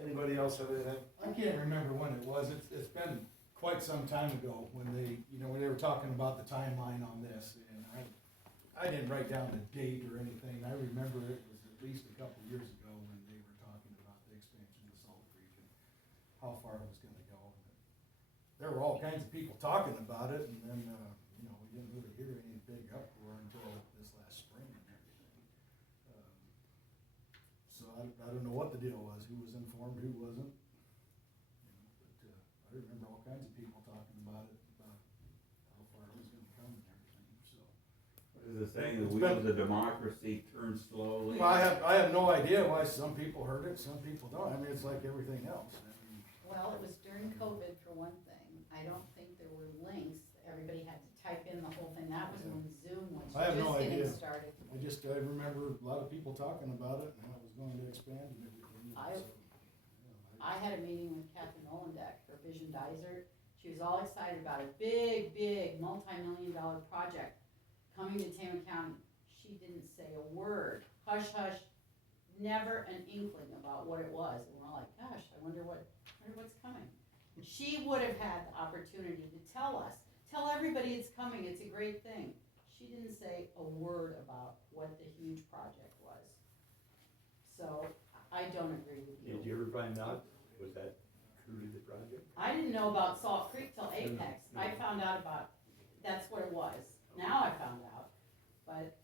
Anybody else have anything? I can't remember when it was, it's been quite some time ago when when they were talking about the timeline on this, and I didn't write down the date or anything, I remember it was at least a couple years ago when they were talking about the expansion of Salt Creek and how far it was gonna go. There were all kinds of people talking about it, and then, we didn't really hear any big uproar until this last spring and everything. So I don't know what the deal was, who was informed, who wasn't. I remember all kinds of people talking about it, about how far it was gonna come and everything, so. Is it saying the It's wheels been- of democracy turn slowly? Well, I have no idea why some people heard it, some people don't, I mean, it's like everything else. Well, it was during COVID for one thing. I don't think there were links. Everybody had to type in the whole thing. That was when Zoom was I have just no getting idea. started. I remember a lot of people talking about it and how it was going to expand and everything, so. I had a meeting with Kathy Nolendeck for Vision Dizer. She was all excited about it. Big, multi-million-dollar project coming to Tama County. She didn't say a word. Hush, hush. Never an inkling about what it was. And we're like, gosh, I wonder what's coming. She would have had the opportunity to tell everybody it's coming, it's a great thing. She didn't say a word about what the huge project was. So I don't agree with you. Did you ever find out, was that truly the project? I didn't know about Salt Creek till Apex. No. I found out about, that's what it was. Now I found out. But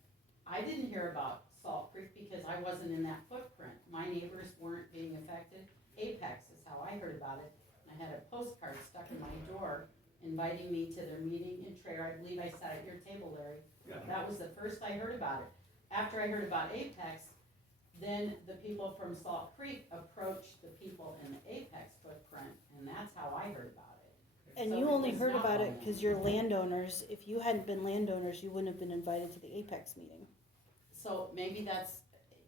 I didn't hear about Salt Creek because I wasn't in that footprint. My neighbors weren't being affected. Apex is how I heard about it. I had a postcard stuck in my door inviting me to their meeting in Traer. I believe I sat at your table, Larry. Yeah. That was the first I heard about it. After I heard about Apex, then the people from Salt Creek approached the people in the Apex footprint, and that's how I heard about it. And So you it only was heard not about well it because you're landowners. If you hadn't been landowners, you wouldn't have been invited to the Apex meeting. So maybe that's,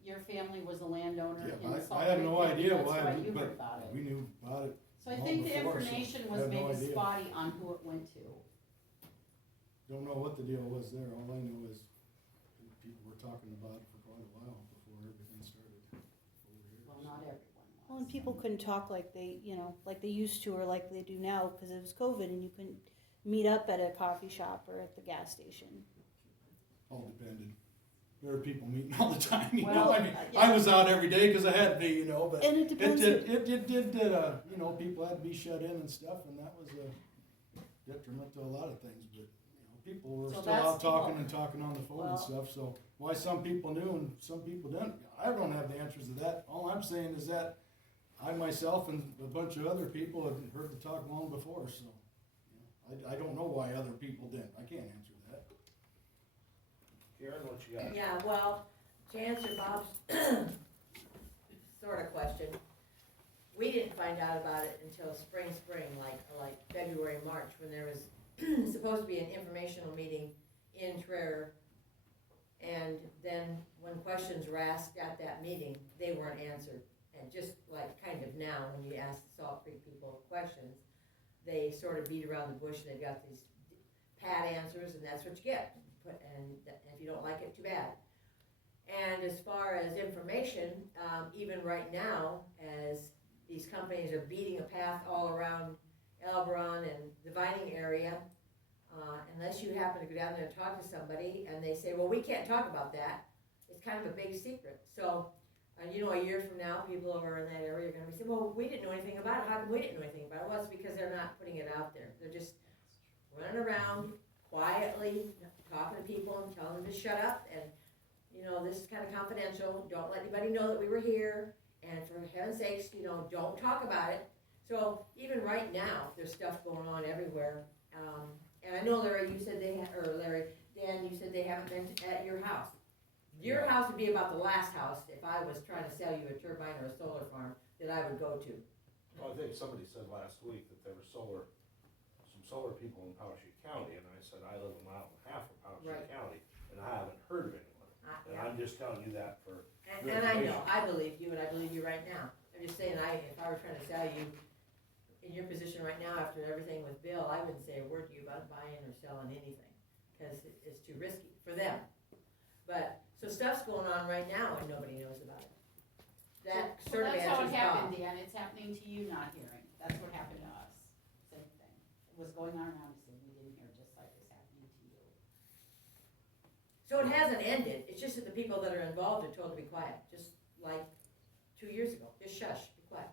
your family was a landowner Yeah, in Salt I Creek. have no idea That's why, why you heard but about it. we knew about it. So I long think the before, so information I was have no maybe idea. spotty on who it went to. Don't know what the deal was there, all I know is people were talking about it for quite a while before everything started over here. Well, not everyone was. Well, and people couldn't talk like they used to or like they do now because it was COVID and you couldn't meet up at a coffee shop or at the gas station. All depended. There were people meeting all the time, you know, Well, I mean, yeah. I was out every day because I had to be, you know, but And it depends. it did, people had to be shut in and stuff, and that was a detriment to a lot of things, but, people were So still that's out talking people. and talking on the phone and Well- stuff, so why some people knew and some people didn't, I don't have the answers to that. All I'm saying is that I myself and a bunch of other people had heard the talk long before, so, I don't know why other people didn't, I can't answer that. Karen, what you got? Yeah, well, to answer Bob's sort of question, we didn't find out about it until spring, like February, March, when there was supposed to be an informational meeting in Traer. And then when questions were asked at that meeting, they weren't answered. And just like kind of now, when you ask the Salt Creek people questions, they sort of beat around the bush, they've got these pat answers, and that's what you get. And if you don't like it, too bad. And as far as information, even right now, as these companies are beating a path all around Elbron and the Vining area, unless you happen to go down there and talk to somebody and they say, well, we can't talk about that, it's kind of a big secret. So, a year from now, people over in that area are gonna be saying, well, we didn't know anything about it, how come we didn't know anything about it? Well, it's because they're not putting it out there. They're just running around quietly, talking to people and telling them to shut up, and, this is kind of confidential, don't let anybody know that we were here, and for heaven's sakes, don't talk about it. So even right now, there's stuff going on everywhere, and I know Larry, Dan, you said they haven't been at your house. Your house would be about the last house, if I was trying to sell you a turbine or a solar farm, that I would go to. Well, I think somebody said last week that there were some solar people in Powashik County, and I said, I live a mile and a half from Powashik Right. County, and I haven't heard of anyone. And Yeah. I'm just telling you that for your And I know, information. I believe you, and I believe you right now. I'm just saying, if I were trying to sell you, in your position right now, after everything with Bill, I wouldn't say a word to you about buying or selling anything, because it's too risky for them. But, so stuff's going on right now and nobody knows about it. that So sort of that's how answers it happened, Bob. Dan, it's happening to you not hearing, that's what happened to us, same thing. It was going on around, so we didn't hear, just like it's happening to you. So it hasn't ended, it's just that the people that are involved are told to be quiet, just like 2 years ago, just shush, be quiet.